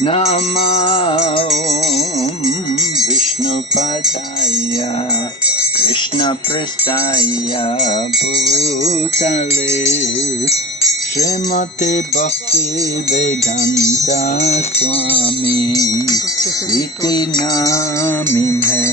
Nama Om Vishnupadaya Krishna Prastaya Bhutale Srimati Bhakti Vedanta Swami Iti Namine.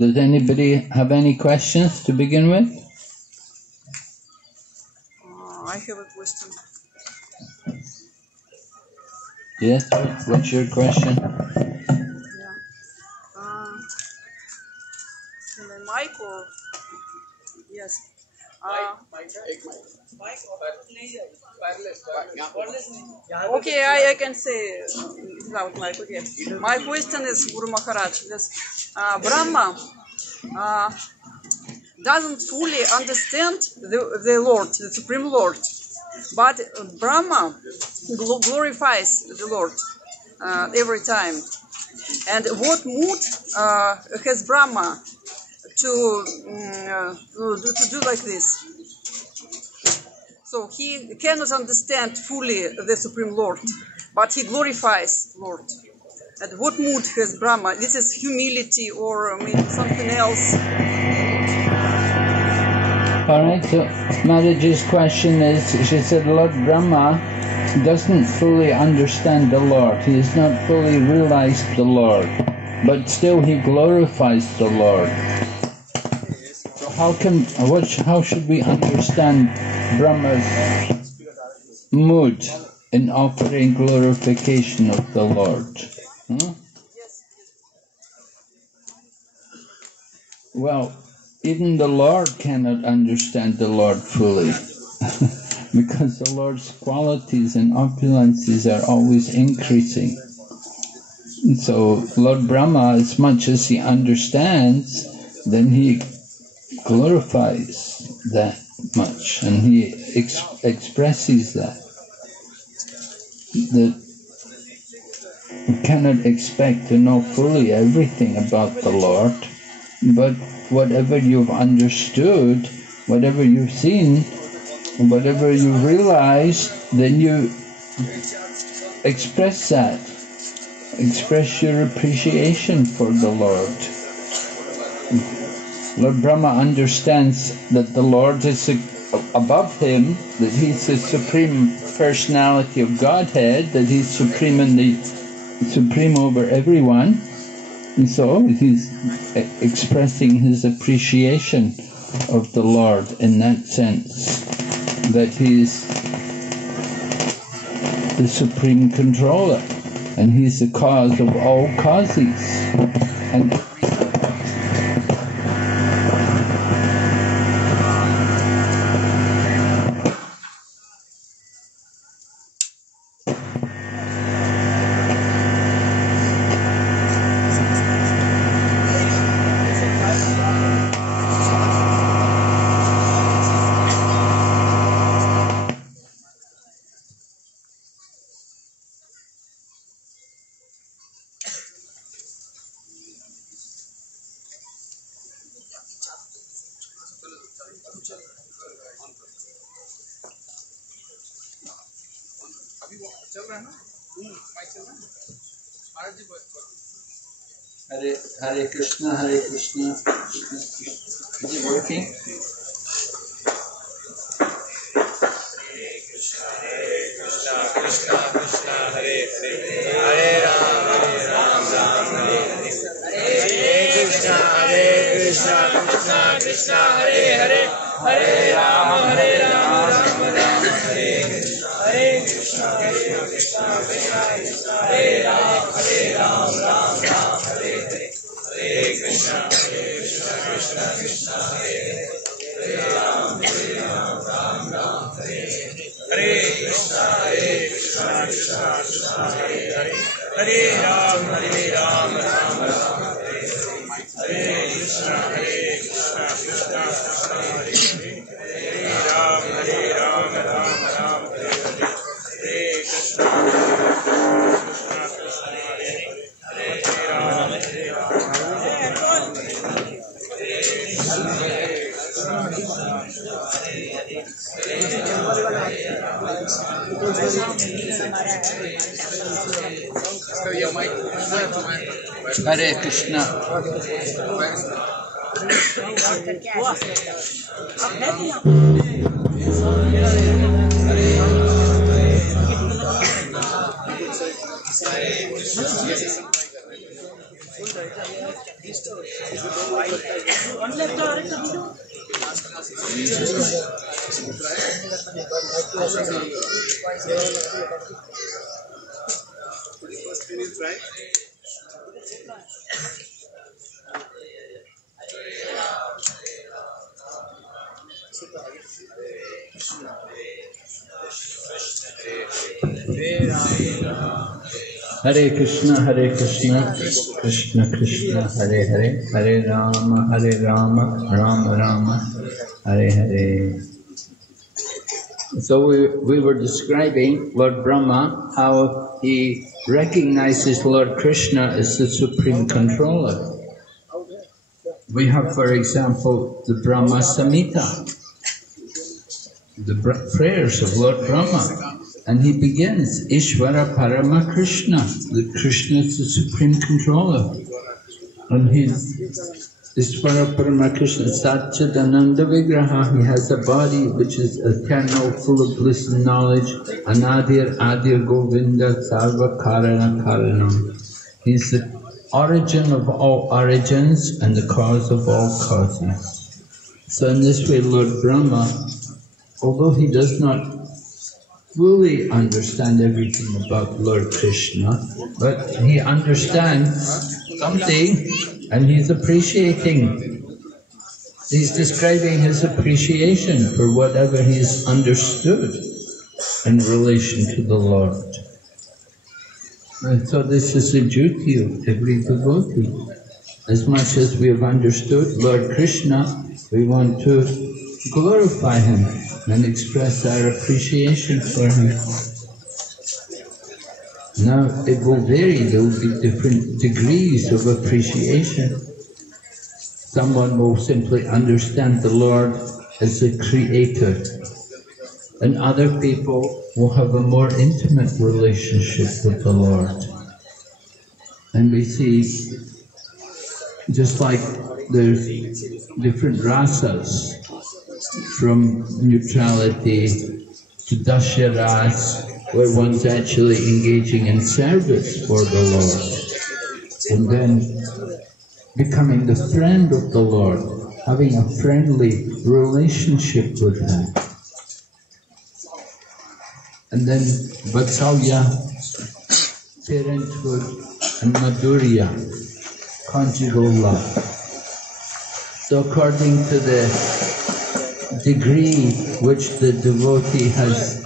Does anybody have any questions to begin with? I have a question. Yes, what's your question? Yeah. Mic or? Yes. Okay, I can say without mic. Okay. My question is, Guru Maharaj, this Brahma doesn't fully understand the Lord, the Supreme Lord, but Brahma glorifies the Lord every time. And what mood has Brahma to do like this? So he cannot understand fully the Supreme Lord, but he glorifies Lord. And what mood has Brahma? This is humility or maybe something else. Alright, so Maharaj's question is, she said Lord Brahma doesn't fully understand the Lord. He has not fully realized the Lord, but still he glorifies the Lord. So how should we understand Brahma's mood in offering glorification of the Lord? Well, even the Lord cannot understand the Lord fully because the Lord's qualities and opulences are always increasing. And so Lord Brahma, as much as he understands, then he glorifies that much and he expresses that. That we cannot expect to know fully everything about the Lord, but whatever you've understood, whatever you've seen, whatever you realize, then you express that. Express your appreciation for the Lord. Lord Brahma understands that the Lord is above him, that he's the supreme personality of Godhead, that he's supreme over everyone. And so he's expressing his appreciation of the Lord in that sense, that he's the supreme controller and he's the cause of all causes. And Hare Krishna, Hare Krishna. Is it working? Hare Krishna, Krishna Krishna, Hare Hare, Hare Ram, Ram Hare Hare. Hare Krishna, Krishna Krishna, Hare Hare, Hare Ram, Ram Hare Hare. Hare Krishna, Krishna Krishna, Hare Ram, Ram Hare Hare. Hare Krishna, Krishna Krishna, Hare Hare, Hare Ram, Ram Hare Hare. Hare Krishna, Krishna Krishna, Hare Hare, Hare Ram, Ram Hare Hare. Hare Krishna, Krishna Krishna, Hare Hare, Hare Ram, Ram Hare Hare. Hare Krishna, Krishna Krishna, Hare Hare, Hare Ram, Ram Hare Hare Krishna. Hare Krishna, Krishna Krishna, Hare Hare, Hare Rama, Rama Rama, Hare Hare. So we were describing Lord Brahma, how he recognizes Lord Krishna as the Supreme Controller. We have, for example, the Brahma Samhita, the prayers of Lord Brahma. And he begins, Ishvara Parama Krishna, the Krishna is the Supreme Controller. And he's Ishvara Parama Krishna, Satchidananda Vigraha, he has a body which is eternal, full of bliss and knowledge. Anadir Adir Govinda Sarva Karana Karanam. He's the origin of all origins and the cause of all causes. So in this way, Lord Brahma, although he does not fully understand everything about Lord Krishna, but he understands something and he's appreciating. He's describing his appreciation for whatever he's understood in relation to the Lord. And so this is the duty of every devotee. As much as we have understood Lord Krishna, we want to glorify him and express our appreciation for him. Now it will vary, there will be different degrees of appreciation. Someone will simply understand the Lord as the Creator, and other people will have a more intimate relationship with the Lord. And we see, just like there's different rasas, from neutrality to dasharas, where one's actually engaging in service for the Lord, and then becoming the friend of the Lord, having a friendly relationship with Him. And then Vatsalya, parenthood, and Madhurya, conjugal love. So according to the degree which the devotee has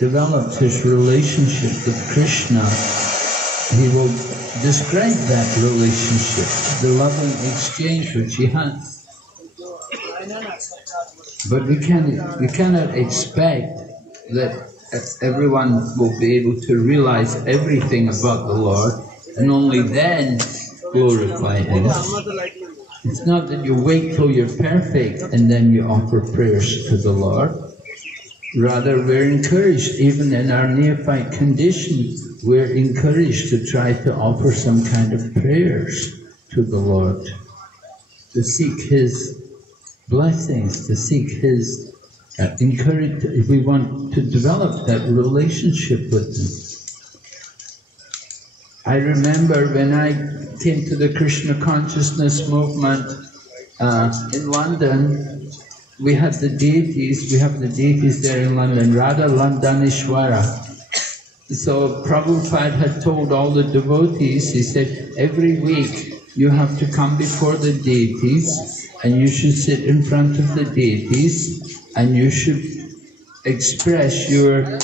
developed his relationship with Krishna, he will describe that relationship, the loving exchange which he has. But we cannot expect that everyone will be able to realize everything about the Lord and only then glorify Him. It's not that you wait till you're perfect and then you offer prayers to the Lord. Rather, we're encouraged, even in our neophyte condition, we're encouraged to try to offer some kind of prayers to the Lord, to seek His blessings, to seek His encourage. If we want to develop that relationship with Him. I remember when I came to the Krishna consciousness movement in London, we had the deities, we have the deities there in London, Radha Landanishwara. So Prabhupada had told all the devotees, he said, every week you have to come before the deities and you should sit in front of the deities and you should express your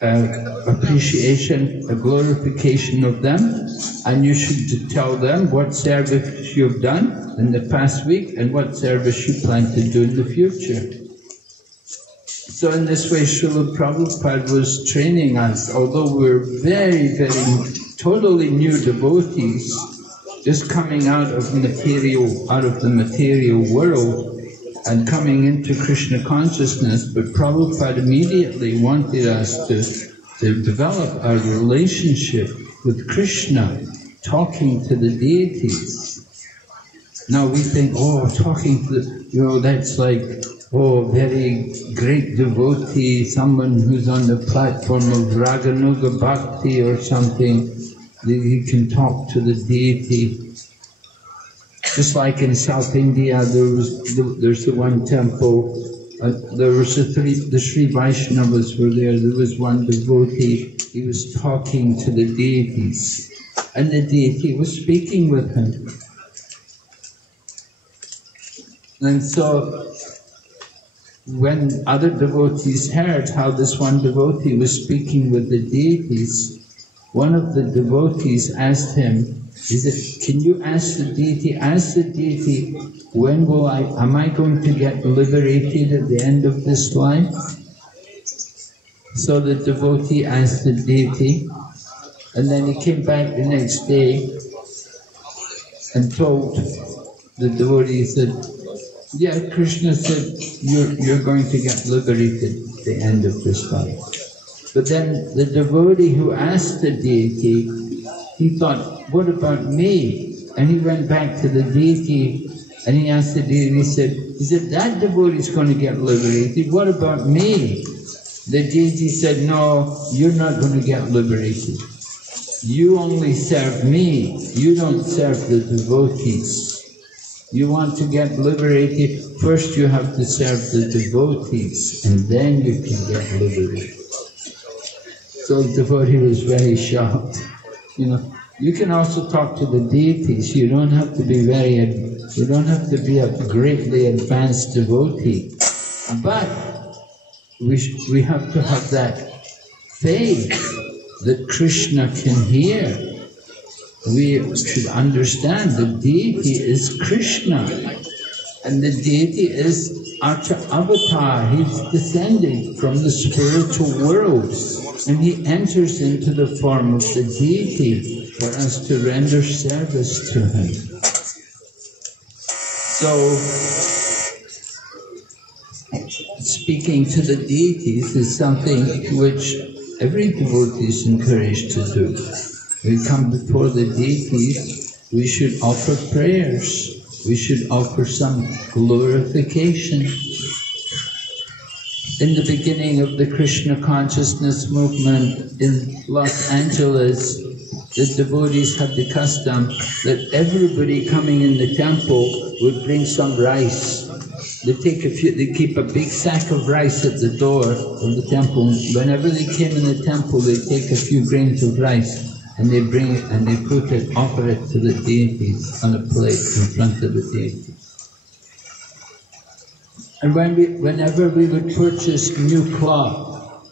appreciation, a glorification of them, and you should tell them what service you've done in the past week and what service you plan to do in the future. So in this way, Srila Prabhupada was training us, although we're very, very totally new devotees, just coming out of the material world and coming into Krishna consciousness, but Prabhupada immediately wanted us to develop our relationship with Krishna, talking to the deities. Now we think, oh, talking to the, that's like, oh, very great devotee, someone who's on the platform of Raganuga Bhakti or something. He can talk to the deity. Just like in South India, there's the one temple. There was the Sri Vaishnavas were there. There was one devotee. He was talking to the deities, and the deity was speaking with him. And so, when other devotees heard how this one devotee was speaking with the deities, one of the devotees asked him, he said, can you ask the deity, when am I going to get liberated at the end of this life? So the devotee asked the deity, and then he came back the next day and told the devotee, he said, yeah, Krishna said, you're going to get liberated at the end of this life. But then the devotee who asked the deity, he thought, what about me? And he went back to the deity and he asked the deity, he said, that devotee is going to get liberated, what about me? The deity said, no, you're not going to get liberated. You only serve me, you don't serve the devotees. You want to get liberated, first you have to serve the devotees, and then you can get liberated. So the devotee was very shocked. You can also talk to the deities. You don't have to be a greatly advanced devotee. But we have to have that faith that Krishna can hear. We should understand the deity is Krishna, and the deity is Archa Avatar. He's descending from the spiritual worlds, and he enters into the form of the deity for us to render service to him. So, speaking to the deities is something which every devotee is encouraged to do. We come before the deities, we should offer prayers, we should offer some glorification. In the beginning of the Krishna consciousness movement in Los Angeles, the devotees had the custom that everybody coming in the temple would bring some rice. They keep a big sack of rice at the door of the temple. Whenever they came in the temple, they take a few grains of rice and they bring it and they offer it to the deities on a plate in front of the deities. And whenever we would purchase new cloth,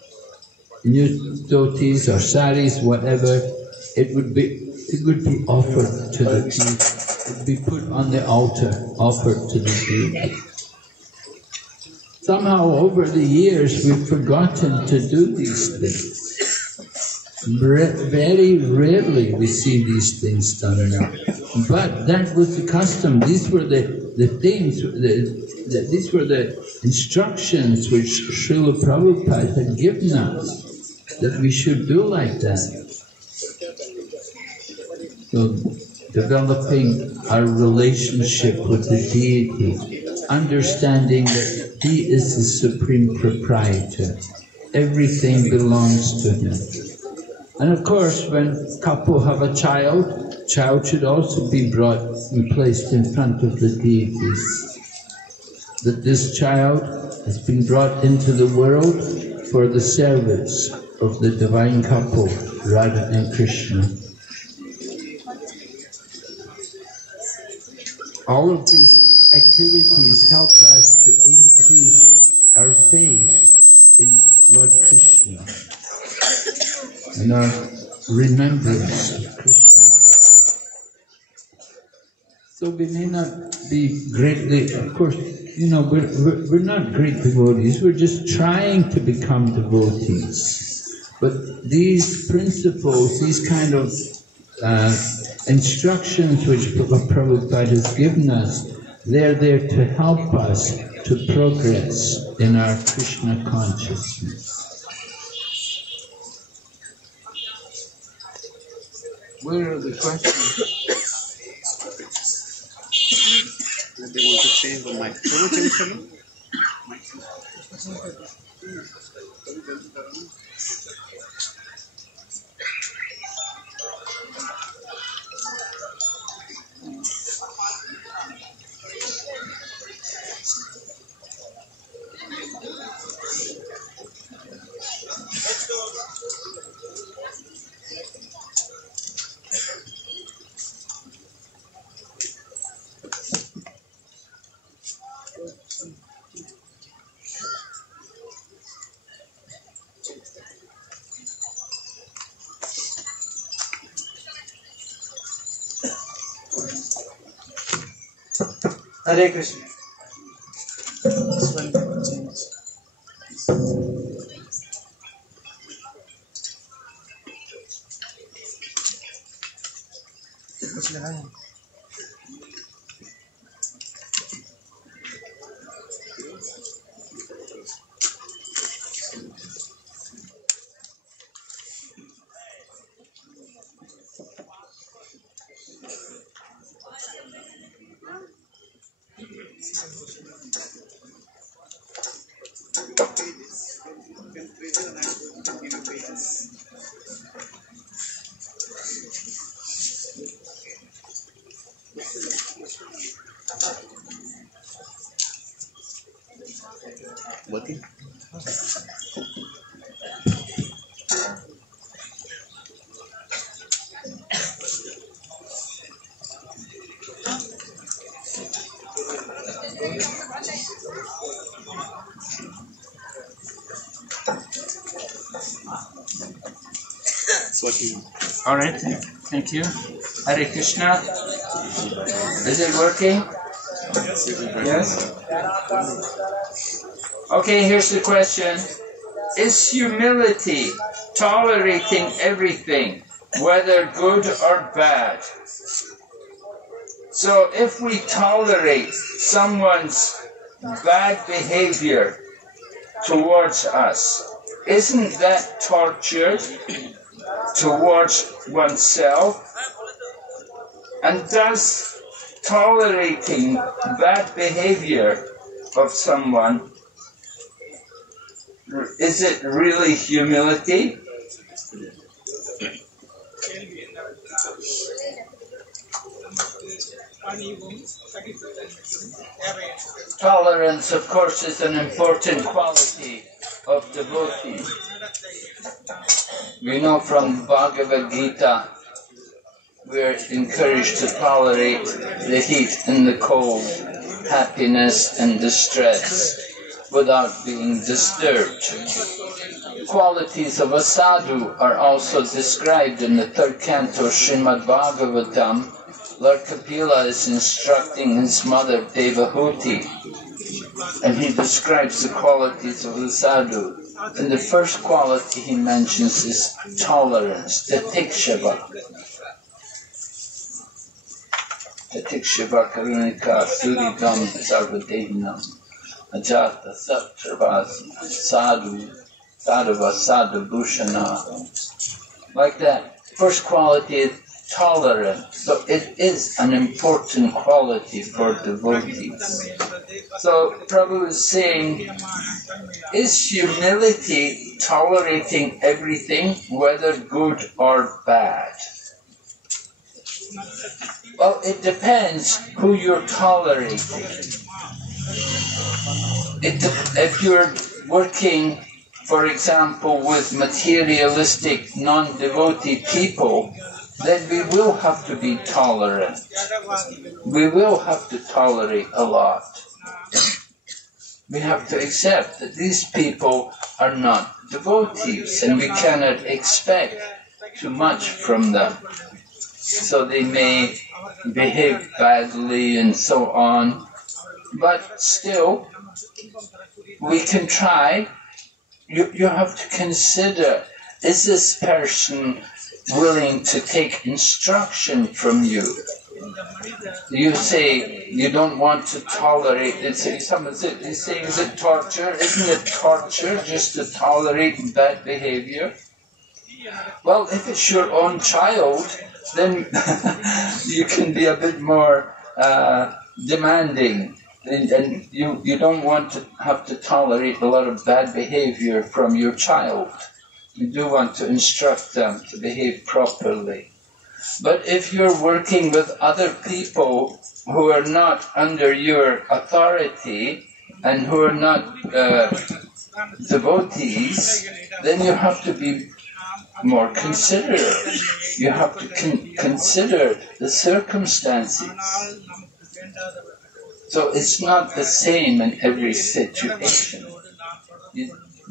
new dhotis or saris, whatever, it would be offered to the deity. It would be put on the altar, offered to the deity. Somehow over the years we've forgotten to do these things. Very rarely we see these things done now. But that was the custom. These were the things, these were the instructions which Srila Prabhupada had given us, that we should do like that. So, developing our relationship with the deity, understanding that he is the supreme proprietor. Everything belongs to him. And of course, when couple have a child should also be brought and placed in front of the deities. That this child has been brought into the world for the service of the divine couple, Radha and Krishna. All of these activities help us to increase our faith in Lord Krishna and our remembrance of Krishna. So we may not be greatly, of course, we're not great devotees, we're just trying to become devotees. But these principles, these kind of instructions which Prabhupada has given us, they're there to help us to progress in our Krishna consciousness. Where are the questions? They want to change the mic. Can you change the mic? Hare Krishna. This one change. कुछ लगा है? What is? All right, thank you. Hare Krishna. Is it working? Yes? Okay, here's the question. Is humility tolerating everything, whether good or bad? So if we tolerate someone's bad behavior towards us, isn't that torture towards oneself? And does tolerating bad behavior of someone, is it really humility? Tolerance, of course, is an important quality of devotees. We know from Bhagavad Gita, we're encouraged to tolerate the heat and the cold, happiness and distress, without being disturbed. Qualities of a sadhu are also described in the third canto Srimad Bhagavatam. Lord Kapila is instructing his mother Devahuti, and he describes the qualities of the sadhu. And the first quality he mentions is tolerance, titikshava. Titikshava karunika suridam sarvadehinam ajata sattravas sadhu sadhava sadhu bhushana. Like that. First quality is tolerance. So it is an important quality for devotees. So Prabhu is saying, is humility tolerating everything, whether good or bad? Well, it depends who you're tolerating. If you're working, for example, with materialistic, non-devotee people, then we will have to be tolerant. We will have to tolerate a lot. We have to accept that these people are not devotees and we cannot expect too much from them. So they may behave badly and so on, but still we can try. You have to consider, is this person willing to take instruction from you? You say you don't want to tolerate it. Someone is saying, is it torture? Isn't it torture just to tolerate bad behavior? Well, if it's your own child, then you can be a bit more demanding. And you don't want to have to tolerate a lot of bad behavior from your child. You do want to instruct them to behave properly. But if you're working with other people who are not under your authority and who are not devotees, then you have to be more considerate. You have to consider the circumstances. So it's not the same in every situation.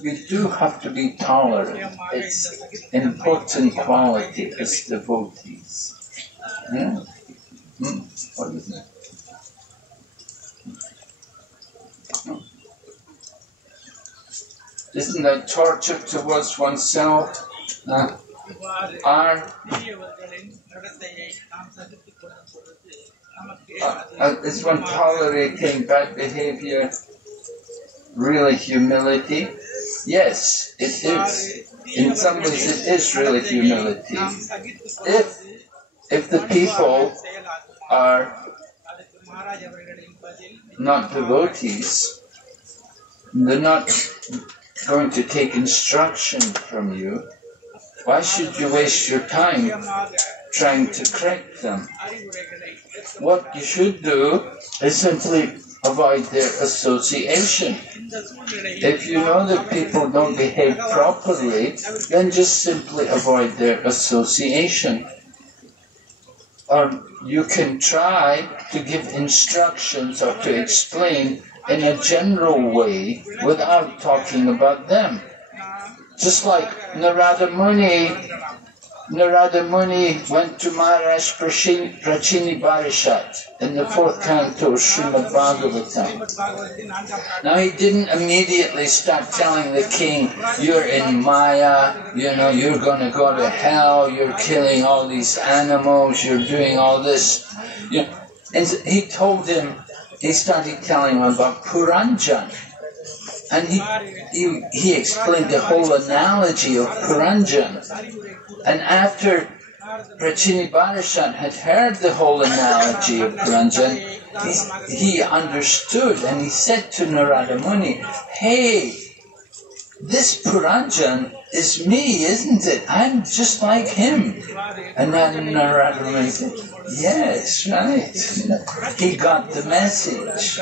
You do have to be tolerant. It's an important quality as devotees. Yeah? What is it? torture towards oneself, is one tolerating bad behavior really humility? Yes, it is. In some ways it is really humility. If the people are not devotees, they're not going to take instruction from you, why should you waste your time trying to correct them? What you should do is simply avoid their association. If you know that people don't behave properly, then just simply avoid their association. Or you can try to give instructions or to explain in a general way without talking about them. Just like Narada Muni went to Maharaj Prachini Barishat in the 4th canto of Srimad Bhagavatam. Now he didn't immediately start telling the king, you're in Maya, you're going to go to hell, you're killing all these animals, you're doing all this. And he started telling him about Puranjan. And he explained the whole analogy of Puranjan. And after Prachini Barishat had heard the whole analogy of Puranjan, he understood and he said to Narada Muni, hey, this Puranjan is me, isn't it? I'm just like him. And then Narada Muni said, yes, right. He got the message.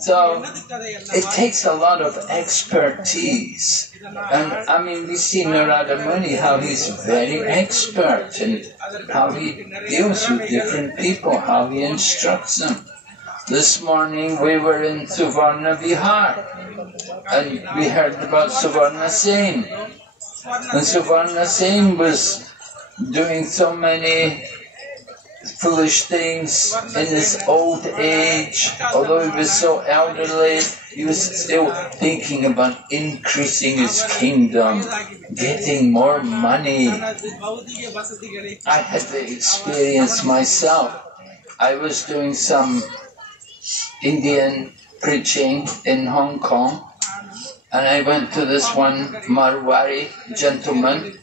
So it takes a lot of expertise. And we see Narada Muni, how he's very expert in how he deals with different people, how he instructs them. This morning we were in Suvarna Vihar and we heard about Suvarna Sen. And Suvarna Sen was doing so many foolish things in his old age. Although he was so elderly, he was still thinking about increasing his kingdom, getting more money. I had the experience myself. I was doing some Indian preaching in Hong Kong, and I went to this one Marwari gentleman,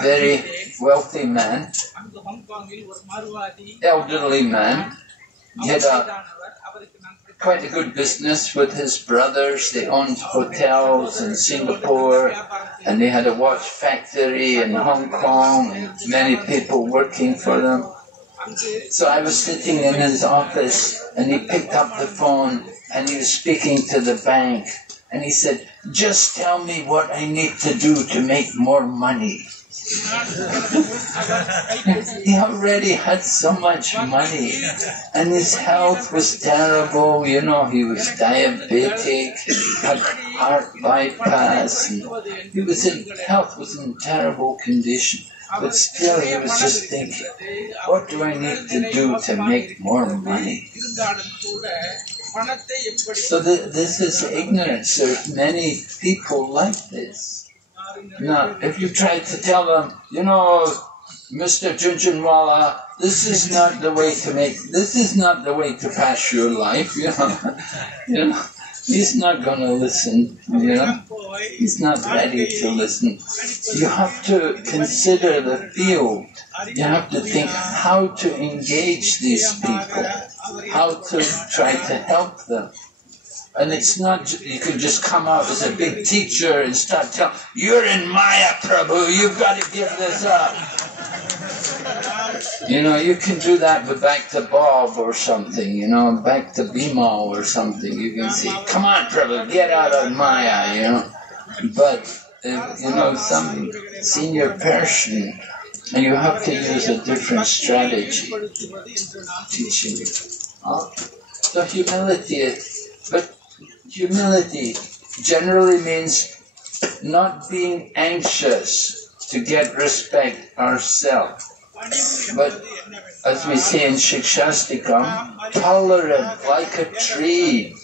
very wealthy man, elderly man. He had quite a good business with his brothers. They owned hotels in Singapore, and they had a watch factory in Hong Kong, and many people working for them. So I was sitting in his office, and he picked up the phone, and he was speaking to the bank, and he said, just tell me what I need to do to make more money. He already had so much money, and his health was terrible. He was diabetic, had heart bypass, and health was in terrible condition. But still he was just thinking, what do I need to do to make more money? So this is ignorance. There's many people like this. Now, if you try to tell them, Mr. Junjunwala, this is not the way to pass your life, he's not going to listen, he's not ready to listen. You have to consider the field. You have to think how to engage these people, how to try to help them. And it's not, you can just come out as a big teacher and start telling, you're in Maya, Prabhu, you've got to give this up. You can do that with back to Bob or something, back to Bimal or something. You can say, come on, Prabhu, get out of Maya, But, some senior person, and you have to use a different strategy teaching you. So humility generally means not being anxious to get respect ourselves. But as we say in Shikshastikam, tolerant like a tree.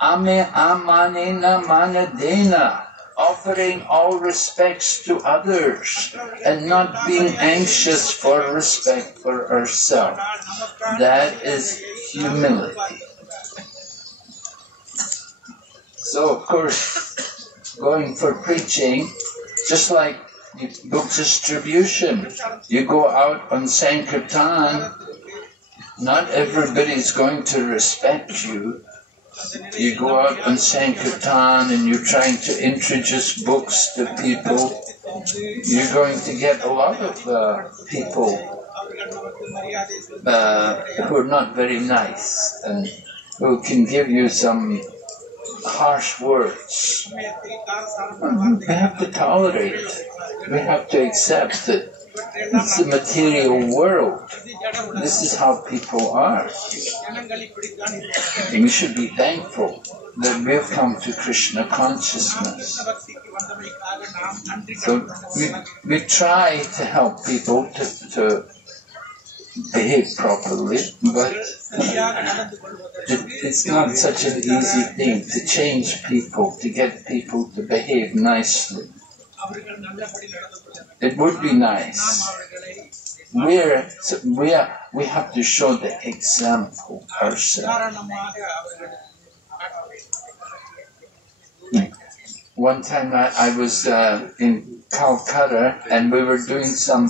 Ame amanena manadena, offering all respects to others and not being anxious for respect for ourselves. That is humility. So, of course, going for preaching, just like book distribution, you go out on Sankirtan, not everybody's going to respect you. You go out on Sankirtan and you're trying to introduce books to people. You're going to get a lot of people who are not very nice and who can give you some harsh words. We have to tolerate it. We have to accept that it's a material world. This is how people are. And we should be thankful that we've come to Krishna consciousness. So we try to help people to behave properly, but it's not such an easy thing to change people, to get people to behave nicely. It would be nice. We have to show the example ourselves. One time I was in Calcutta and we were doing some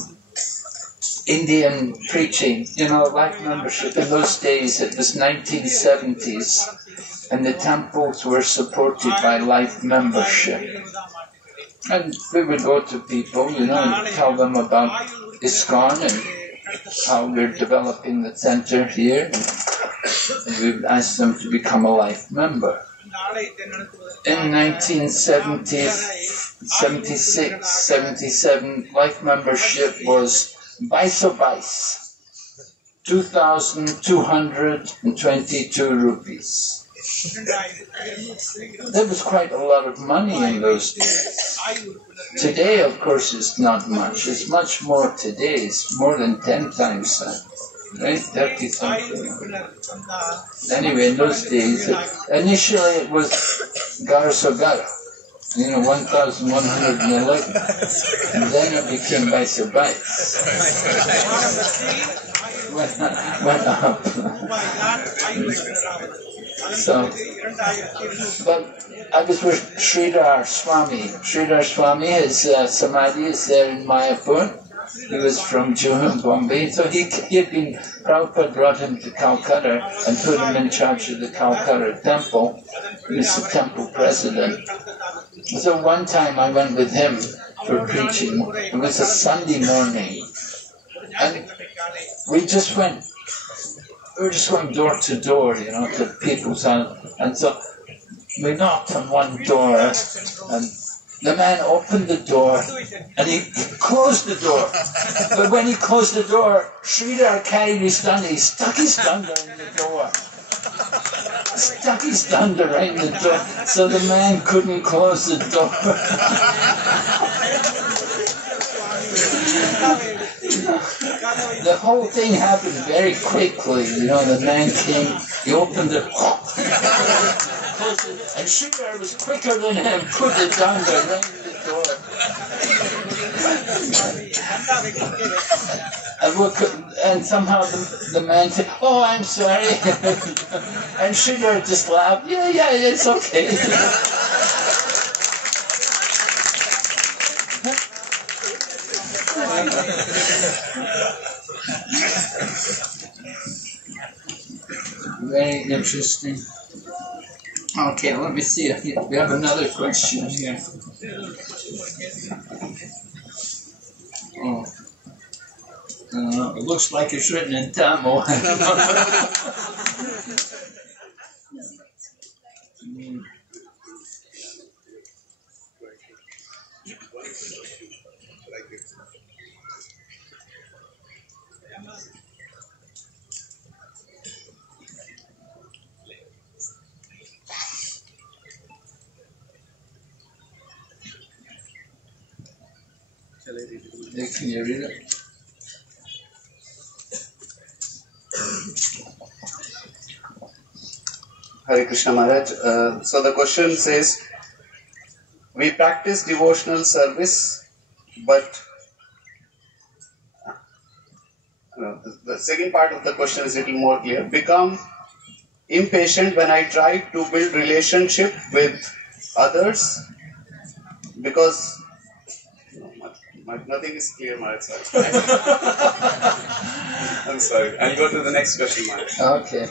Indian preaching, life membership. In those days, it was 1970s, and the temples were supported by life membership. And we would go to people, and tell them about ISKCON and how we're developing the center here. And we would ask them to become a life member. In 1976, 77, life membership was 2,222 rupees. That was quite a lot of money in those days. Today, of course, it's not much. It's much more today. It's more than 10 times that. Right? 30 something. Anyway, in those days, initially it was Garasogara. 1,111. And then it became Baisa-Bais. Went up. So, but I was with Sridhar Swami. Sridhar Swami, his samadhi is there in Mayapur. He was from Juhu, Bombay. So Prabhupada brought him to Calcutta and put him in charge of the Calcutta temple. He was the temple president. So one time I went with him for preaching. It was a Sunday morning. And we were just going door to door, to people's house. And so we knocked on one door, and the man opened the door, and he closed the door. But when he closed the door, Sridhar carried his danda. He stuck his danda in the door. Stuck his danda right in the door, so the man couldn't close the door. The whole thing happened very quickly. The man came, he opened it, closed it, and Sridhar was quicker than him, put the danda right in the door. And somehow the man said, "Oh, I'm sorry." And Sridhar just laughed, yeah, it's okay. Very interesting. Okay, let me see. We have another question here. It looks like it's written in Tamil. Can you read it? Hare Krishna Maharaj. So the question says, we practice devotional service, but the second part of the question is a little more clear. Become impatient when I try to build relationship with others because nothing is clear, Maharaj. Sorry. I'm sorry. I'll go to the next question, Maharaj. Okay.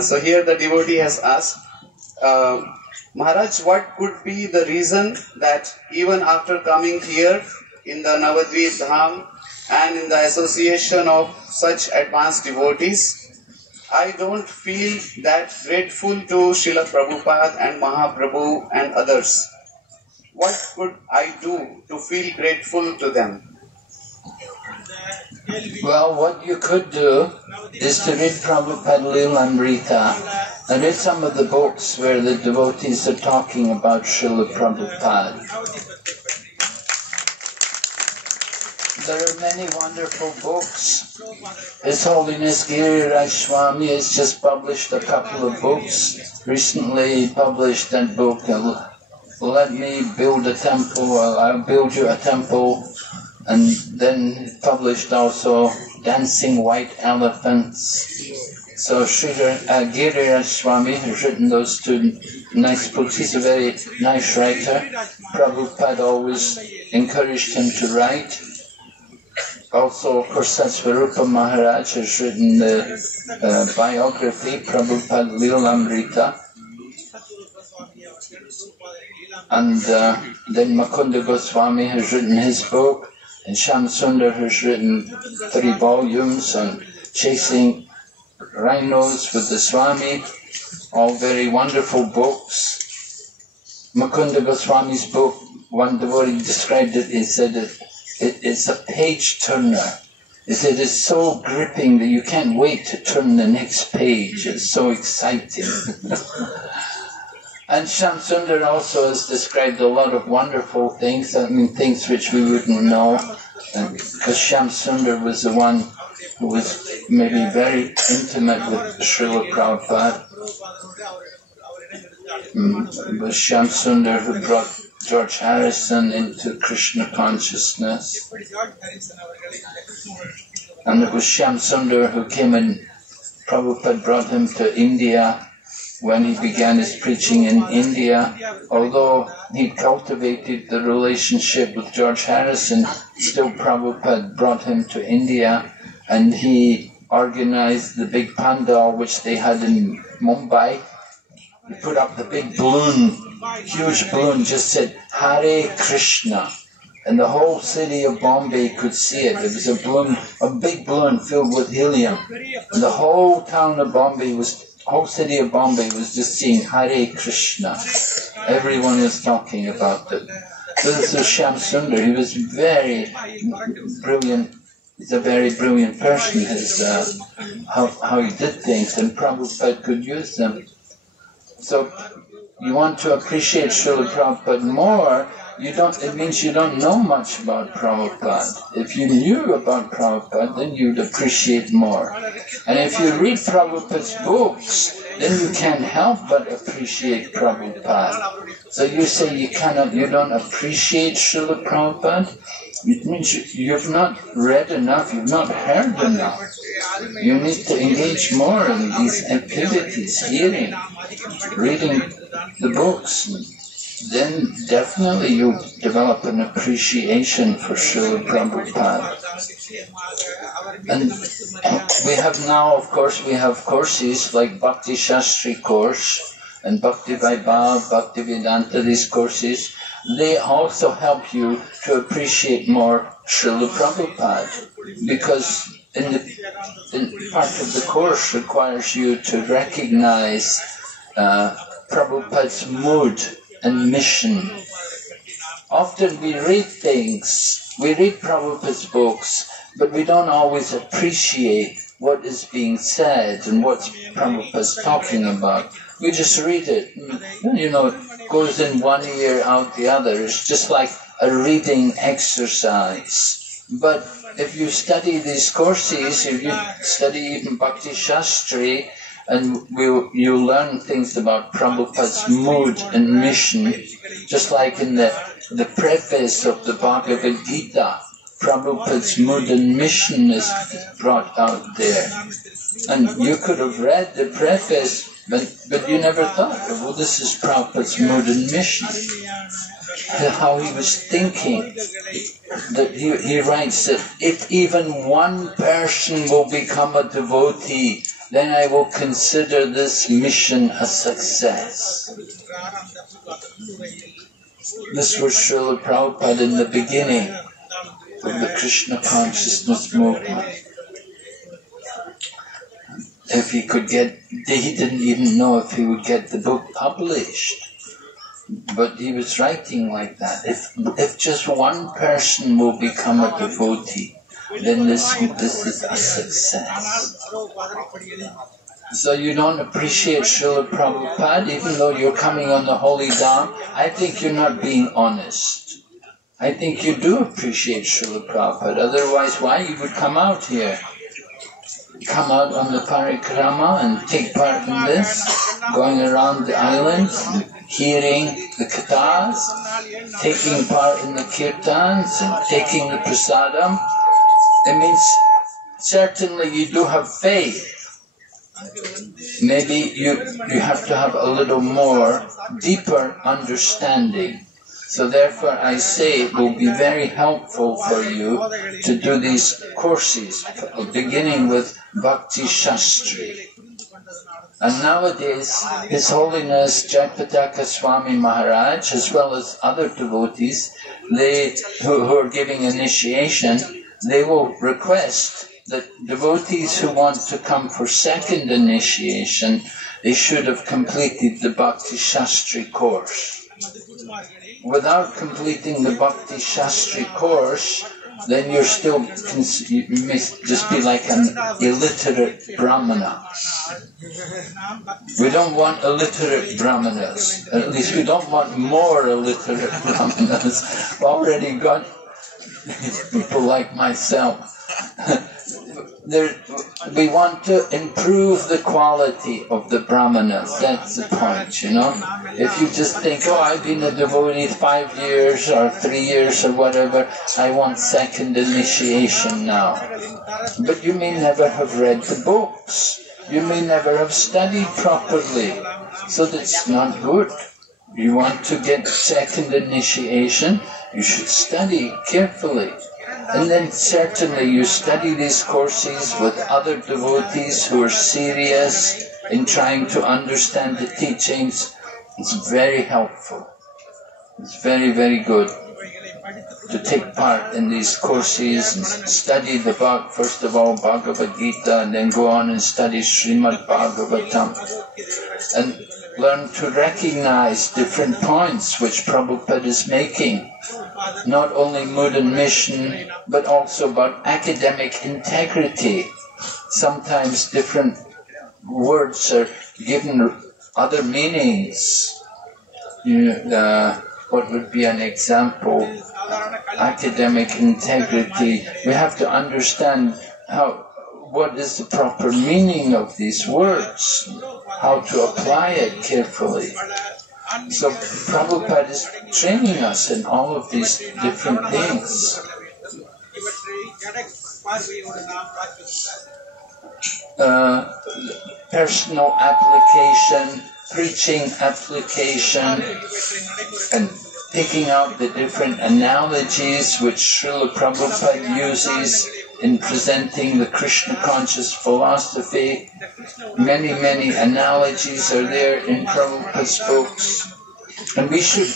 So here the devotee has asked, Maharaj, what could be the reason that even after coming here in the Navadvip Dham and in the association of such advanced devotees, I don't feel that grateful to Srila Prabhupada and Mahaprabhu and others? What could I do to feel grateful to them? Well, what you could do is to read Prabhupada Lilamrita and read some of the books where the devotees are talking about Srila Prabhupada. There are many wonderful books. His Holiness Giriraj Swami has just published a couple of books. Recently he published that book, Let Me Build a Temple, I'll Build You a Temple. And then published also Dancing White Elephants. So Giriraj Swami has written those two nice books. He's a very nice writer. Prabhupada always encouraged him to write. Also, of course, Satsvarupa Maharaj has written the biography, Prabhupada Lilamrita. And then Mukunda Goswami has written his book. And Shamsundar has written 3 volumes on chasing rhinos with the Swami, all very wonderful books. Mukunda Goswami's book, one devotee described it, he said it's a page turner. He said it's so gripping that you can't wait to turn the next page, it's so exciting. And Shamsundar also has described a lot of wonderful things, things which we wouldn't know, because Shamsundar was the one who was maybe very intimate with Srila Prabhupada. It was Shamsundar who brought George Harrison into Krishna consciousness. And it was Shamsundar who came in, Prabhupada brought him to India when he began his preaching in India. Although he cultivated the relationship with George Harrison, still Prabhupada brought him to India, and he organized the big pandal which they had in Mumbai. He put up the big balloon, huge balloon, just said Hare Krishna, and the whole city of Bombay could see it. It was a balloon, a big balloon filled with helium, and the whole town of Bombay whole city of Bombay was just saying Hare Krishna. Everyone was talking about it. So this was Shamsundar. He was very brilliant. He's a very brilliant person. His how he did things, and Prabhupada could use them. So you want to appreciate Srila Prabhupada more. It means you don't know much about Prabhupada. If you knew about Prabhupada, then you'd appreciate more. And if you read Prabhupada's books, then you can't help but appreciate Prabhupada. So you say you don't appreciate Srila Prabhupada? It means you've not read enough, you've not heard enough. You need to engage more in these activities, hearing, reading the books. Then definitely you develop an appreciation for Srila Prabhupada. And we have now, of course, we have courses like Bhakti Shastri course and Bhakti Vaibhav, Bhakti Vedanta, these courses. They also help you to appreciate more Srila Prabhupada, because part of the course requires you to recognize Prabhupada's mood and mission. Often we read Prabhupada's books, but we don't always appreciate what is being said and what Prabhupada's talking about. We just read it, it goes in one ear, out the other. It's just like a reading exercise. But if you study these courses, if you study even Bhakti Shastri, and you learn things about Prabhupada's mood and mission, just like in the preface of the Bhagavad Gita. Prabhupada's mood and mission is brought out there. And you could have read the preface, but you never thought, well, this is Prabhupada's mood and mission. How he was thinking. That he writes that if even one person will become a devotee, then I will consider this mission a success. This was Srila Prabhupada in the beginning of the Krishna consciousness movement. If he could he didn't even know if he would get the book published. But he was writing like that. If just one person will become a devotee, then this is a success. So you don't appreciate Srila Prabhupada, even though you're coming on the holy Dham. I think you're not being honest. I think you do appreciate Srila Prabhupada. Otherwise, why you would come out here? Come out on the parikrama and take part in this, going around the island, hearing the kathas, taking part in the kirtans, and taking the prasadam. It means certainly you do have faith. Maybe you have to have a little more, deeper understanding. So therefore I say it will be very helpful for you to do these courses, beginning with Bhakti Shastri. And nowadays, His Holiness Jayapataka Swami Maharaj, as well as other devotees, who are giving initiation, they will request that devotees who want to come for second initiation, they should have completed the Bhakti Shastri course. Without completing the Bhakti Shastri course, then you may just be like an illiterate Brahmana. We don't want illiterate Brahmanas. At least we don't want more illiterate Brahmanas. We've already got people like myself. We want to improve the quality of the Brahmanas. That's the point, you know. If you just think, oh, I've been a devotee 5 years or 3 years or whatever, I want second initiation now. But you may never have read the books. You may never have studied properly. So that's not good. You want to get second initiation, you should study carefully. And then certainly you study these courses with other devotees who are serious in trying to understand the teachings. It's very helpful. It's very, very good to take part in these courses and study first of all Bhagavad Gita, and then go on and study Srimad Bhagavatam. And learn to recognize different points which Prabhupada is making. Not only mood and mission, but also about academic integrity. Sometimes different words are given other meanings. What would be an example? Academic integrity. We have to understand what is the proper meaning of these words, how to apply it carefully. So Prabhupada is training us in all of these different things. Personal application, preaching application, and picking out the different analogies which Srila Prabhupada uses in presenting the Krishna conscious philosophy. Many, many analogies are there in Prabhupada's books. And we should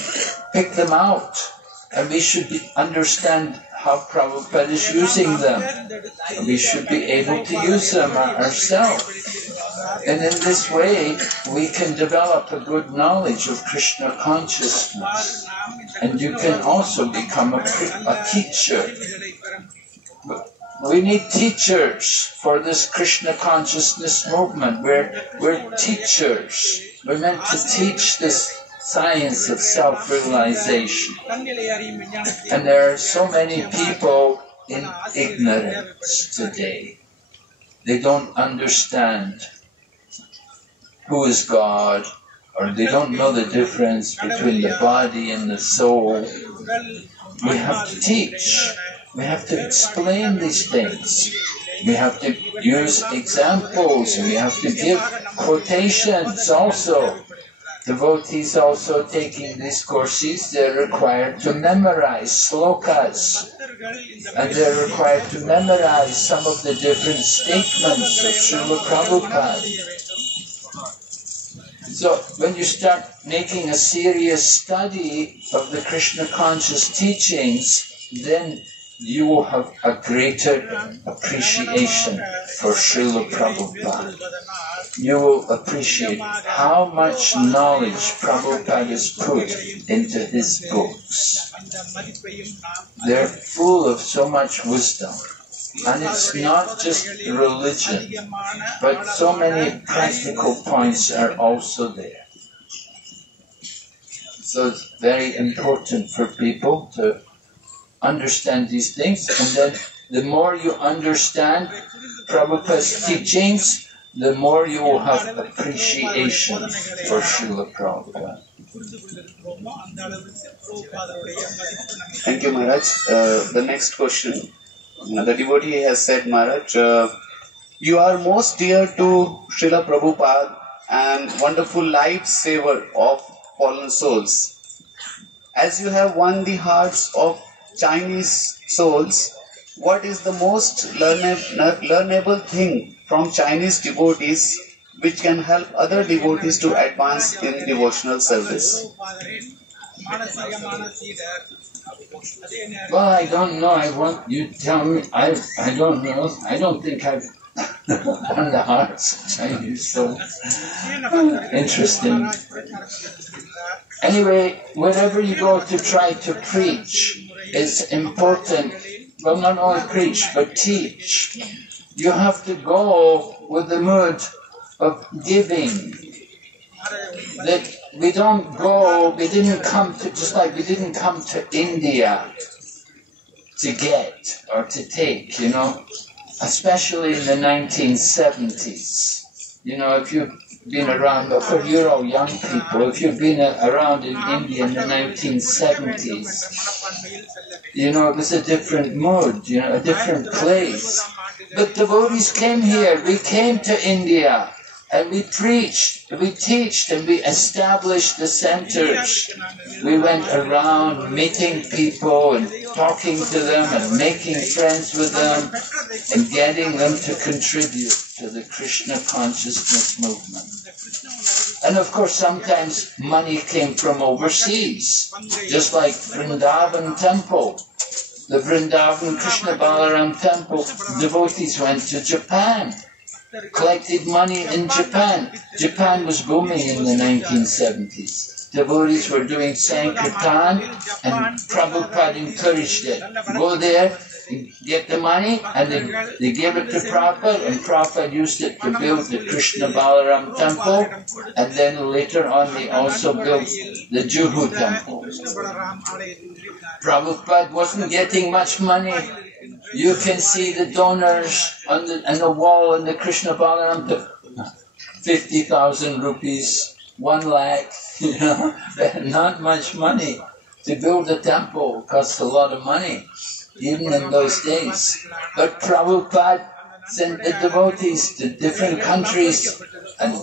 pick them out. And we should understand how Prabhupada is using them. And we should be able to use them ourselves. And in this way, we can develop a good knowledge of Krishna consciousness. And you can also become a teacher. We need teachers for this Krishna consciousness movement. We're teachers. We're meant to teach this science of self-realization. And there are so many people in ignorance today. They don't understand. who is God, or they don't know the difference between the body and the soul. We have to teach. We have to explain these things. We have to use examples, and we have to give quotations also. Devotees also taking these courses, they're required to memorize slokas, and they're required to memorize some of the different statements of Srila Prabhupada. So when you start making a serious study of the Krishna conscious teachings, then you will have a greater appreciation for Srila Prabhupada. You will appreciate how much knowledge Prabhupada has put into his books. They're full of so much wisdom. And it's not just religion, but so many practical points are also there. So it's very important for people to understand these things, and then the more you understand Prabhupada's teachings, the more you will have appreciation for Srila Prabhupada. Thank you, Maharaj. The next question. The devotee has said, Maharaj, you are most dear to Srila Prabhupada and wonderful lifesaver of fallen souls. As you have won the hearts of Chinese souls, what is the most learnable thing from Chinese devotees which can help other devotees to advance in devotional service? Well, I don't know. I want you to tell me. I don't know. I don't think I've won the hearts of Chinese souls. Interesting. Anyway, wherever you go to try to preach, it's important. Well, not only preach, but teach. You have to go with the mood of giving. That we don't go, we didn't come to, just like we didn't come to India to get or to take, you know, especially in the 1970s. You know, if you've been around, but you're all young people, if you've been around in India in the 1970s, you know, it was a different mood, you know, a different place. But devotees came here, we came to India, and we preached, we teached, and we established the centers. We went around meeting people and talking to them and making friends with them and getting them to contribute to the Krishna consciousness movement. And of course, sometimes money came from overseas, just like Vrindavan Temple. The Vrindavan Krishna Balaram Temple, devotees went to Japan, collected money in Japan. Japan was booming in the 1970s. Devotees were doing Sankirtan, and Prabhupada encouraged it. Go there, get the money, and they gave it to Prabhupada, and Prabhupada used it to build the Krishna Balaram Temple, and then later on they also built the Juhu Temple. Prabhupada wasn't getting much money. You can see the donors on the wall in the Krishna Balaram Temple. 50,000 rupees, 1 lakh, you know, not much money. To build a temple costs a lot of money, even in those days. But Prabhupada sent the devotees to different countries, and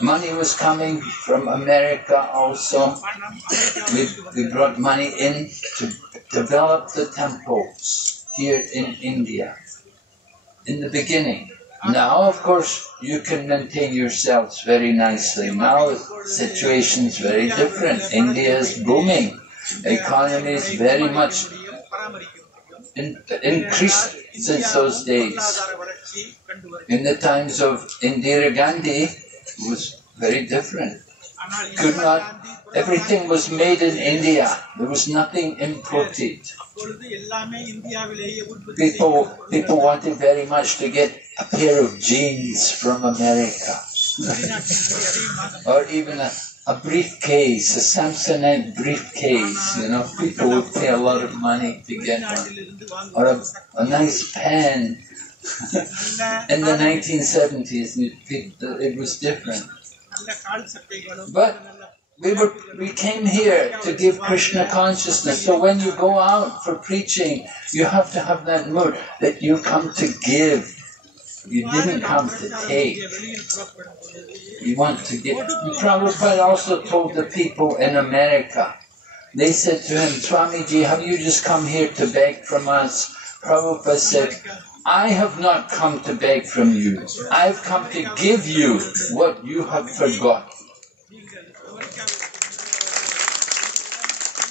money was coming from America also. We brought money in to develop the temples here in India in the beginning. Now, of course, you can maintain yourselves very nicely. Now, the situation is very different. India is booming. The economy is very much increased since those days. In the times of Indira Gandhi, it was very different. Everything was made in India. There was nothing imported. People wanted very much to get a pair of jeans from America. Or even a briefcase, a Samsonite briefcase, you know. People would pay a lot of money to get one. Or a nice pen. In the 1970s, it was different. But we came here to give Krishna consciousness. So when you go out for preaching, you have to have that mood that you come to give. You didn't come to take. You want to give. Prabhupada also told the people in America, they said to him, Swamiji, have you just come here to beg from us? Prabhupada said, I have not come to beg from you. I've come to give you what you have forgotten.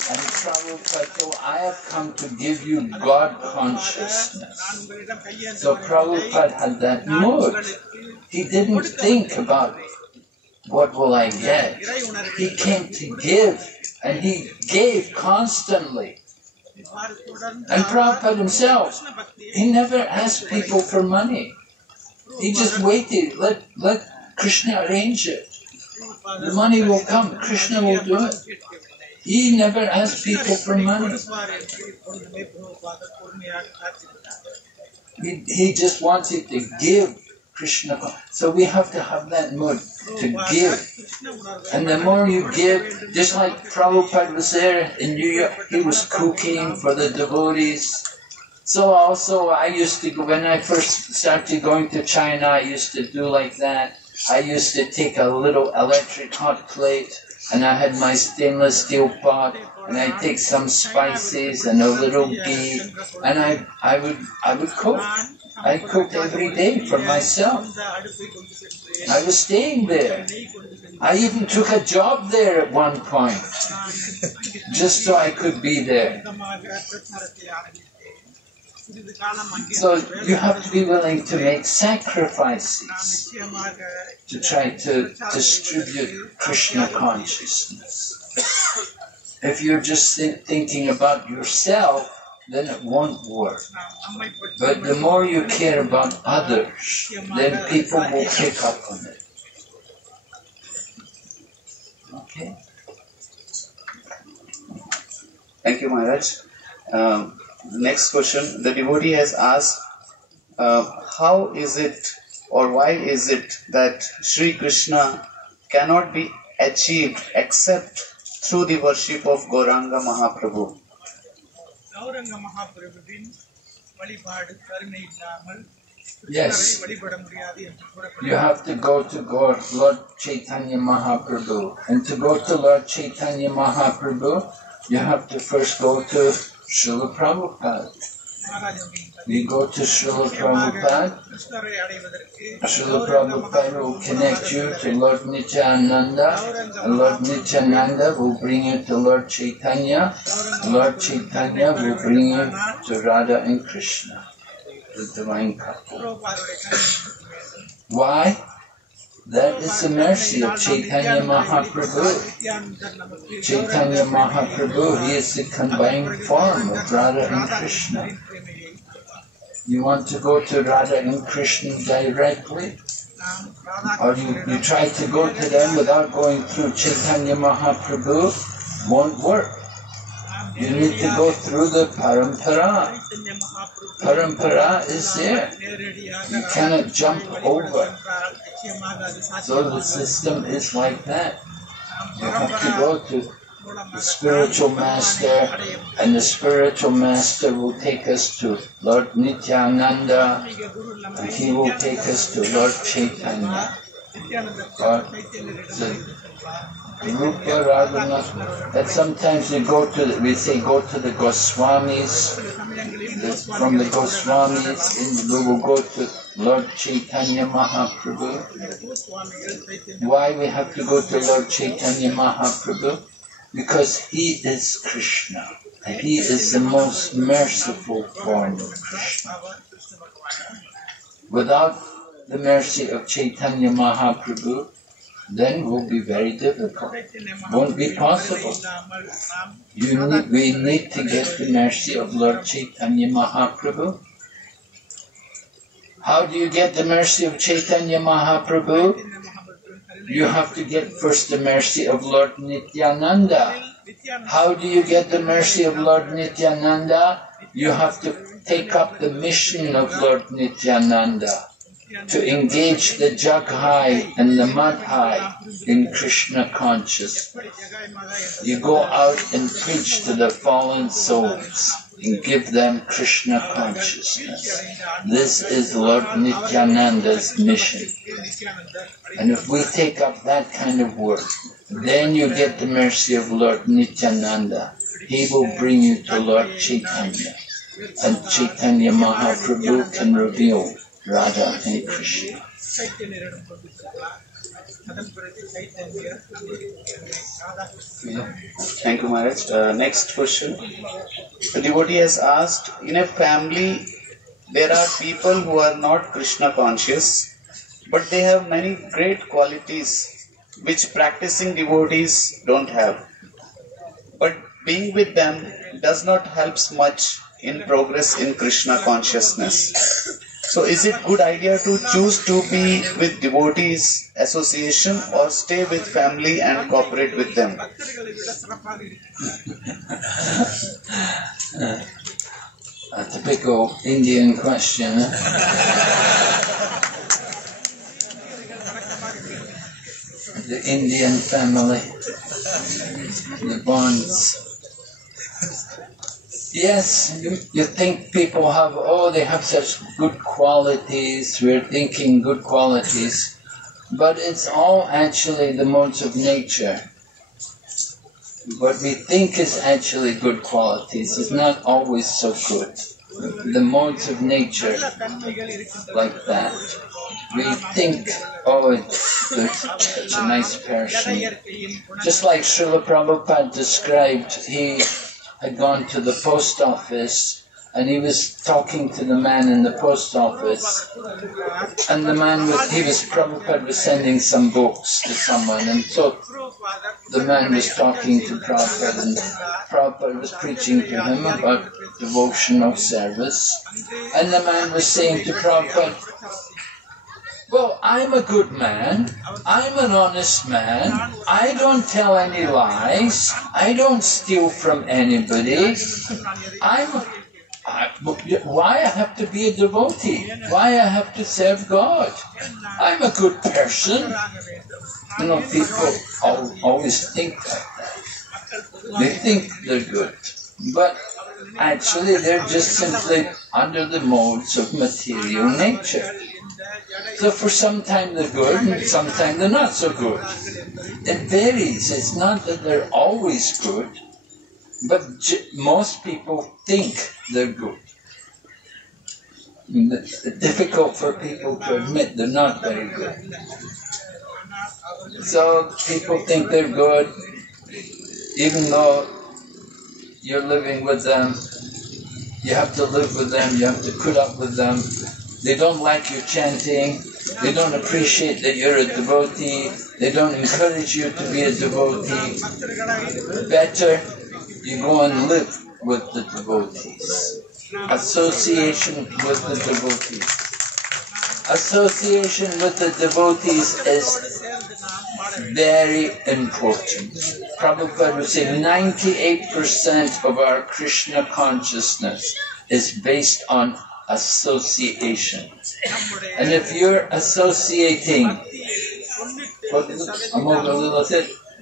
And Prabhupada told, I have come to give you God consciousness. So Prabhupada had that mood. He didn't think about what will I get. He came to give, and he gave constantly. And Prabhupada himself, he never asked people for money. He just waited, let Krishna arrange it. The money will come, Krishna will do it. He never asked people for money. He just wanted to give Krishna. So we have to have that mood to give. And the more you give, just like Prabhupada was there in New York, he was cooking for the devotees. So also I used to, when I first started going to China, I used to do like that. I used to take a little electric hot plate, and I had my stainless steel pot, and I'd take some spices and a little ghee, and I would cook. I cooked every day for myself. I was staying there. I even took a job there at one point, just so I could be there. So you have to be willing to make sacrifices to try to distribute Krishna consciousness. If you're just thinking about yourself, then it won't work. But the more you care about others, then people will pick up on it. Okay? Thank you, Maharaj. Next question. The devotee has asked, how is it or why is it that Sri Krishna cannot be achieved except through the worship of Gauranga Mahaprabhu? Yes, you have to go to Lord Chaitanya Mahaprabhu. And to go to Lord Chaitanya Mahaprabhu, you have to first go to Srila Prabhupada. We go to Srila Prabhupada. Srila Prabhupada will connect you to Lord Nityananda, and Lord Nityananda will bring you to Lord Chaitanya. Lord Chaitanya will bring you to Radha and Krishna, the divine couple. Why? That is the mercy of Chaitanya Mahaprabhu. Chaitanya Mahaprabhu, he is the combined form of Radha and Krishna. You want to go to Radha and Krishna directly? Or you try to go to them without going through Chaitanya Mahaprabhu? Won't work. You need to go through the parampara. Parampara is there. You cannot jump over. So the system is like that. You have to go to the spiritual master, and the spiritual master will take us to Lord Nityananda, and he will take us to Lord Chaitanya. Rupa Radhanath. That sometimes we say go to the Goswamis. From the Goswamis, we will go to Lord Chaitanya Mahaprabhu. Why we have to go to Lord Chaitanya Mahaprabhu? Because he is Krishna. He is the most merciful form of Krishna. Without the mercy of Chaitanya Mahaprabhu, then it will be very difficult. Won't be possible. We need to get the mercy of Lord Chaitanya Mahaprabhu. How do you get the mercy of Chaitanya Mahaprabhu? You have to get first the mercy of Lord Nityananda. How do you get the mercy of Lord Nityananda? You have to take up the mission of Lord Nityananda. to engage the Jaghai and the Madhai in Krishna consciousness. You go out and preach to the fallen souls and give them Krishna consciousness. This is Lord Nityananda's mission. And if we take up that kind of work, then you get the mercy of Lord Nityananda. He will bring you to Lord Chaitanya. And Chaitanya Mahaprabhu can reveal Radha and Krishna. Thank you, Maharaj. Next question. The devotee has asked, in a family, there are people who are not Krishna conscious, but they have many great qualities which practicing devotees don't have. But being with them does not help much in progress in Krishna consciousness. So is it good idea to choose to be with devotees association or stay with family and cooperate with them? A typical Indian question. The Indian family, the bonds. Yes, you think people have, they have such good qualities, we're thinking good qualities, but it's all actually the modes of nature. What we think is actually good qualities is not always so good. The modes of nature, like that. We think, there's such a nice person. Just like Srila Prabhupada described, he had gone to the post office and he was talking to the man in the post office, and the man Prabhupada was sending some books to someone, and so the man was talking to Prabhupada, and Prabhupada was preaching to him about devotional service, and the man was saying to Prabhupada, well, I'm a good man, I'm an honest man, I don't tell any lies, I don't steal from anybody, why I have to be a devotee? Why I have to serve God? I'm a good person. People always think like that. They think they're good, but actually they're just simply under the modes of material nature. So for some time they're good, and sometimes they're not so good. It varies. It's not that they're always good, but most people think they're good. It's difficult for people to admit they're not very good. So people think they're good, even though you're living with them, you have to live with them, you have to put up with them. They don't like you chanting, they don't appreciate that you're a devotee, they don't encourage you to be a devotee. Better you go and live with the devotees. Association with the devotees. Association with the devotees is very important. Prabhupada would say 98% of our Krishna consciousness is based on association. And if you're associating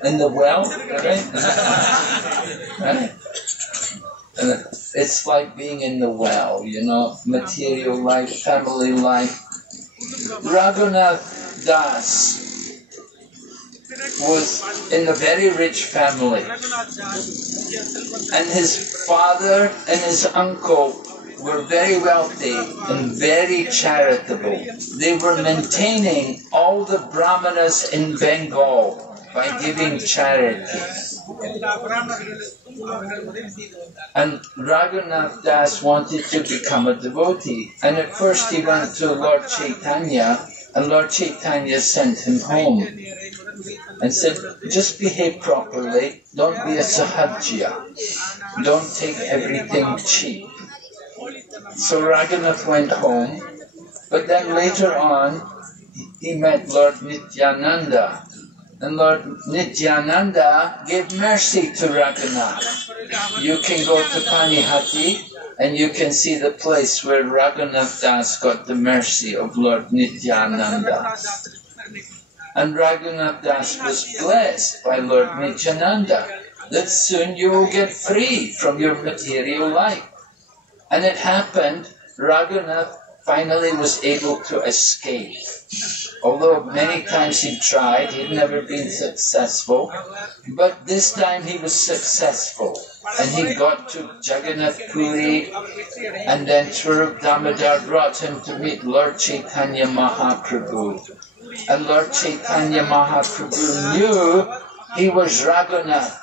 in the well, right? Right? It's like being in the well, material life, family life. Raghunath Das was in a very rich family, and his father and his uncle were very wealthy and very charitable. They were maintaining all the brahmanas in Bengal by giving charity. And Raghunath Das wanted to become a devotee. And at first he went to Lord Chaitanya, and Lord Chaitanya sent him home and said, just behave properly, don't be a sahajya, don't take everything cheap. So Raghunath went home, but then later on he met Lord Nityananda, and Lord Nityananda gave mercy to Raghunath. You can go to Panihati and you can see the place where Raghunath Das got the mercy of Lord Nityananda. And Raghunath Das was blessed by Lord Nityananda that soon you will get free from your material life. And it happened, Raghunath finally was able to escape. Although many times he tried, he'd never been successful. But this time he was successful. And he got to Jagannath Puri, and then Swarup Damodar brought him to meet Lord Chaitanya Mahaprabhu. And Lord Chaitanya Mahaprabhu knew he was Raghunath.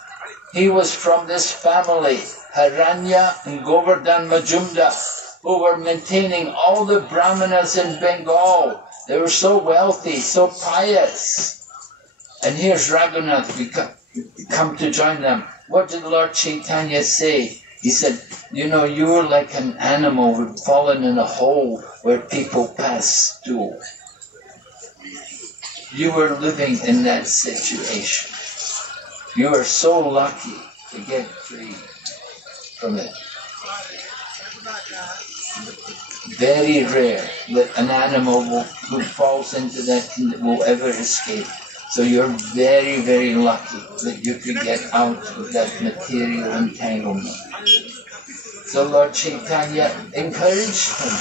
He was from this family, Haranya and Govardhan Majumdar, who were maintaining all the Brahmanas in Bengal. They were so wealthy, so pious. And here's Raghunath come to join them. What did Lord Chaitanya say? He said, you know, you were like an animal who'd fallen in a hole where people pass through. You were living in that situation. You are so lucky to get free from it. Very rare that an animal who falls into that will ever escape. So you're very, very lucky that you could get out of that material entanglement. So Lord Chaitanya encouraged him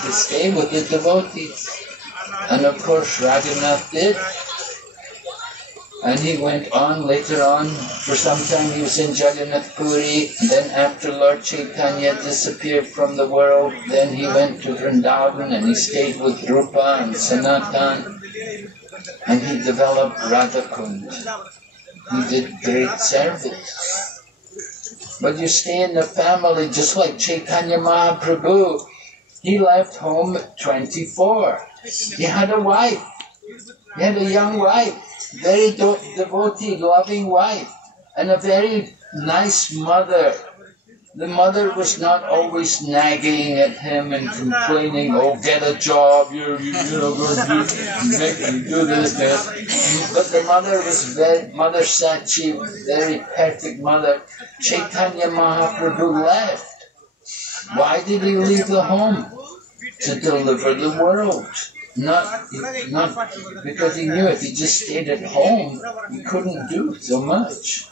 to stay with the devotees. And of course Raghunath did. And he went on later on. For some time he was in Jagannath Puri. Then after Lord Chaitanya disappeared from the world, then he went to Vrindavan and he stayed with Rupa and Sanatan. And he developed Radhakund. He did great service. But you stay in the family just like Chaitanya Mahaprabhu. He left home at 24. He had a wife. He had a young wife. Very devoted, loving wife. And a very nice mother. The mother was not always nagging at him and complaining, oh, get a job, you know, go do this. But the mother was Mother Sachi, very perfect mother. Chaitanya Mahaprabhu left. Why did he leave the home? To deliver the world. Not because he knew if he just stayed at home, he couldn't do so much.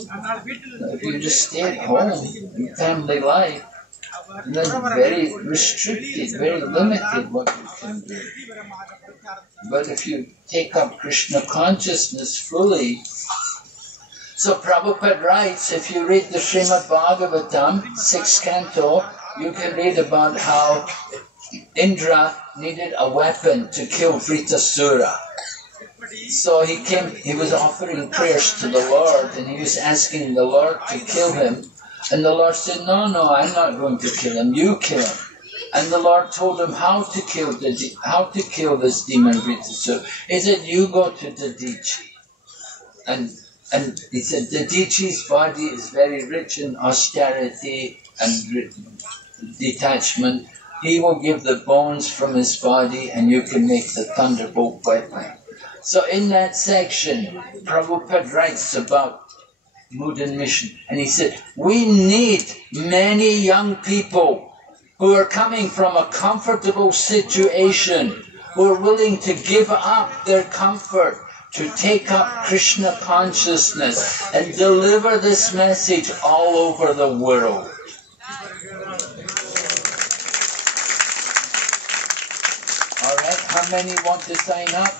If you just stay at home in family life, then very restricted, very limited what you can do. But if you take up Krishna consciousness fully, so Prabhupada writes, if you read the Srimad Bhagavatam, 6th canto, you can read about how Indra needed a weapon to kill Vritasura. So he was offering prayers to the Lord, and he was asking the Lord to kill him. And the Lord said, no, I'm not going to kill him, you kill him. And the Lord told him how to kill this demon Vritasura. He said, you go to Dadichi. And he said, Dadichi's body is very rich in austerity and detachment. He will give the bones from his body and you can make the thunderbolt weapon. So in that section, Prabhupada writes about mood and mission. And he said, we need many young people who are coming from a comfortable situation, who are willing to give up their comfort, to take up Krishna consciousness and deliver this message all over the world. Alright, how many want to sign up?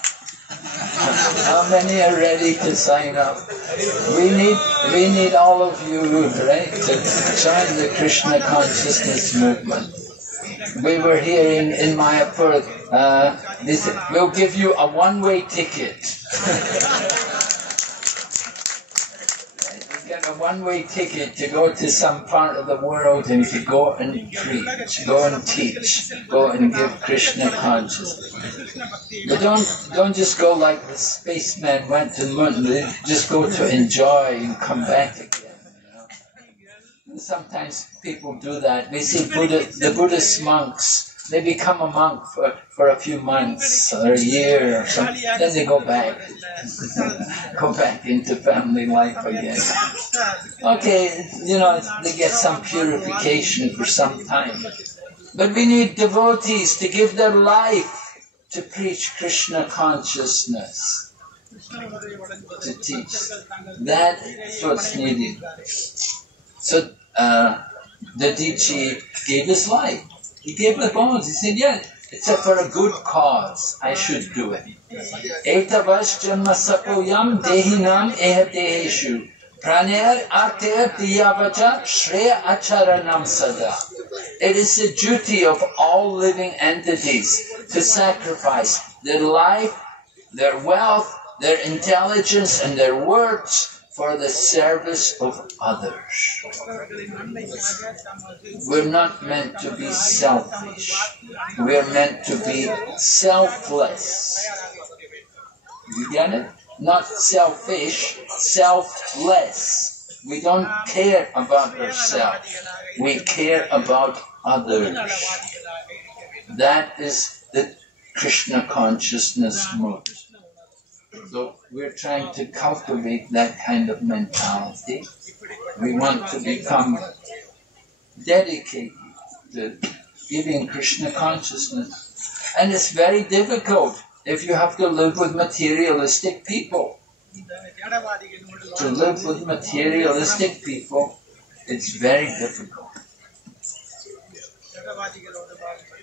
How many are ready to sign up? We need all of you, right, to join the Krishna consciousness movement. We were hearing in Mayapur, they said, we'll give you a one-way ticket. You get a one-way ticket to go to some part of the world and to go and preach, go and teach, go and give Krishna consciousness. But don't just go like the spaceman went to the moon. Just go to enjoy and come back again. You know? Sometimes people do that. We see the Buddhist monks They become a monk for a few months or a year or something. Then they go back. Go back into family life again. Okay, they get some purification for some time. But we need devotees to give their life to preach Krishna consciousness, to teach. That's what's needed. So the Dichi gave his life. He gave the bones. He said, yeah, it's for a good cause. I should do it. Etavas janma sapoyam dehinam eha deheshu. Praner arter diyavacha shreya acharanam sada. It is the duty of all living entities to sacrifice their life, their wealth, their intelligence, and their works for the service of others. We're not meant to be selfish. We're meant to be selfless. You get it? Not selfish, selfless. We don't care about ourselves. We care about others. That is the Krishna consciousness mood. So we're trying to cultivate that kind of mentality. We want to become dedicated to giving Krishna consciousness. And it's very difficult if you have to live with materialistic people. To live with materialistic people, it's very difficult.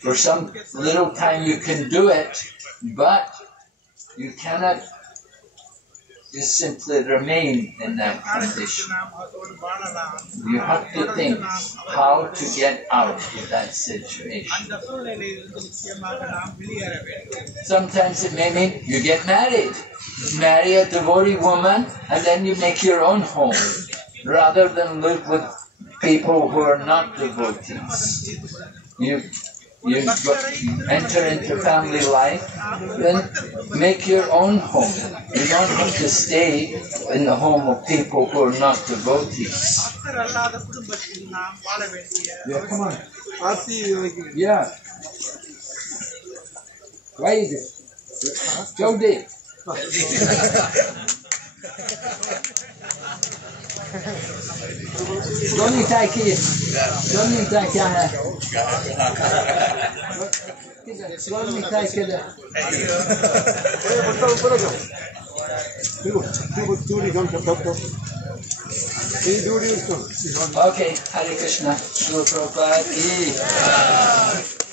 For some little time you can do it, but you cannot just simply remain in that condition. You have to think how to get out of that situation. Sometimes it may mean you get married. Marry a devotee woman and then you make your own home, rather than live with people who are not devotees. You enter into family life, then make your own home. You don't have to stay in the home of people who are not devotees. Yeah, come on. Yeah. Why is it? Jody. Don't you take it? Don't you take it? Don't you take it? Okay, Hare Krishna. Shri Prabhupada ki.